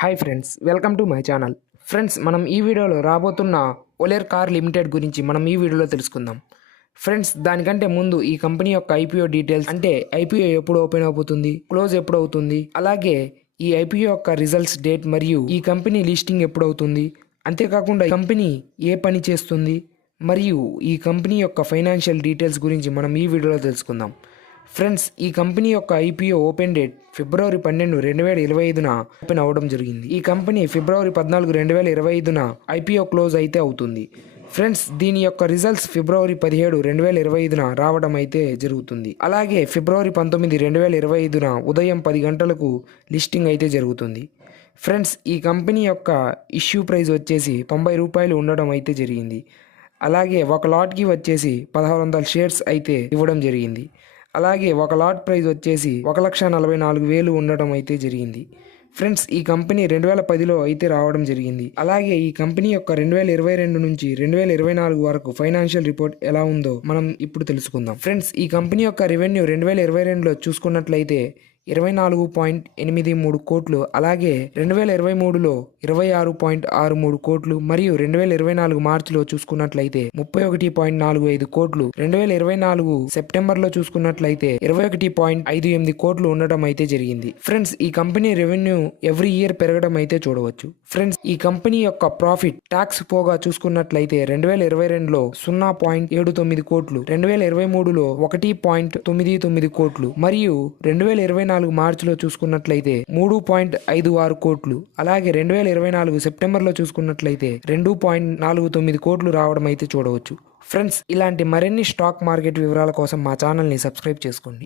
Hi friends, welcome to my channel. Friends, మనం ఈ వీడియోలో రాబోతున్న ఒలేర్ కార్ లిమిటెడ్ గురించి మనం ఈ వీడియోలో తెలుసుకుందాం. ఫ్రెండ్స్, దానికంటే ముందు ఈ కంపెనీ యొక్క ఐపీఓ డీటెయిల్స్, అంటే ఐపీఓ ఎప్పుడు ఓపెన్ అవుతుంది, క్లోజ్ ఎప్పుడు అవుతుంది, అలాగే ఈ ఐపీఓ యొక్క రిజల్ట్స్ డేట్ మరియు ఈ కంపెనీ లిస్టింగ్ ఎప్పుడు అవుతుంది, అంతేకాకుండా ఈ కంపెనీ ఏ పని చేస్తుంది మరియు ఈ కంపెనీ యొక్క ఫైనాన్షియల్ డీటెయిల్స్ గురించి మనం ఈ వీడియోలో తెలుసుకుందాం. ఫ్రెండ్స్, ఈ కంపెనీ యొక్క ఐపీఓ ఓపెన్ డేట్ ఫిబ్రవరి 12, 2025న ఓపెన్ అవ్వడం జరిగింది. ఈ కంపెనీ ఫిబ్రవరి 14, 2025న ఐపీఓ క్లోజ్ అయితే అవుతుంది. ఫ్రెండ్స్, దీని యొక్క రిజల్ట్స్ ఫిబ్రవరి 17, 2025న రావడం అయితే జరుగుతుంది. అలాగే ఫిబ్రవరి 19, 2025న ఉదయం 10 గంటలకు లిస్టింగ్ అయితే జరుగుతుంది. ఫ్రెండ్స్, ఈ కంపెనీ యొక్క ఇష్యూ ప్రైస్ వచ్చేసి 90 రూపాయలు ఉండడం అయితే జరిగింది. అలాగే ఒక లాట్కి వచ్చేసి 1600 షేర్స్ అయితే ఇవ్వడం జరిగింది. అలాగే ఒక లాట్ ప్రైస్ వచ్చేసి 1,44,000 ఉండడం అయితే జరిగింది. ఫ్రెండ్స్, ఈ కంపెనీ 2010లో అయితే రావడం జరిగింది. అలాగే ఈ కంపెనీ యొక్క 2022 నుంచి 2024 వరకు ఫైనాన్షియల్ రిపోర్ట్ ఎలా ఉందో మనం ఇప్పుడు తెలుసుకుందాం. ఫ్రెండ్స్, ఈ కంపెనీ యొక్క రెవెన్యూ 2022లో చూసుకున్నట్లయితే 24.83 కోట్లు, అలాగే 2023లో 26.63 కోట్లు మరియు 2024 మార్చిలో చూసుకున్నట్లయితే 31.45 కోట్లు, 2024 సెప్టెంబర్లో చూసుకున్నట్లయితే 21.58 కోట్లు ఉండడం అయితే జరిగింది. ఫ్రెండ్స్, ఈ కంపెనీ రెవెన్యూ ఎవ్రీ ఇయర్ పెరగడం అయితే చూడవచ్చు. ఫ్రెండ్స్, ఈ కంపెనీ యొక్క ప్రాఫిట్ ట్యాక్స్ పోగా చూసుకున్నట్లయితే 2022లో 0.79 కోట్లు, 2023లో 1.99 కోట్లు మరియు 2024 మార్చిలో చూసుకున్నట్లయితే 3.56 కోట్లు, అలాగే 2024 సెప్టెంబర్లో చూసుకున్నట్లయితే 2.49 కోట్లు రావడం అయితే చూడవచ్చు. ఫ్రెండ్స్, ఇలాంటి మరిన్ని స్టాక్ మార్కెట్ వివరాల కోసం మా ఛానల్ని సబ్స్క్రైబ్ చేసుకోండి.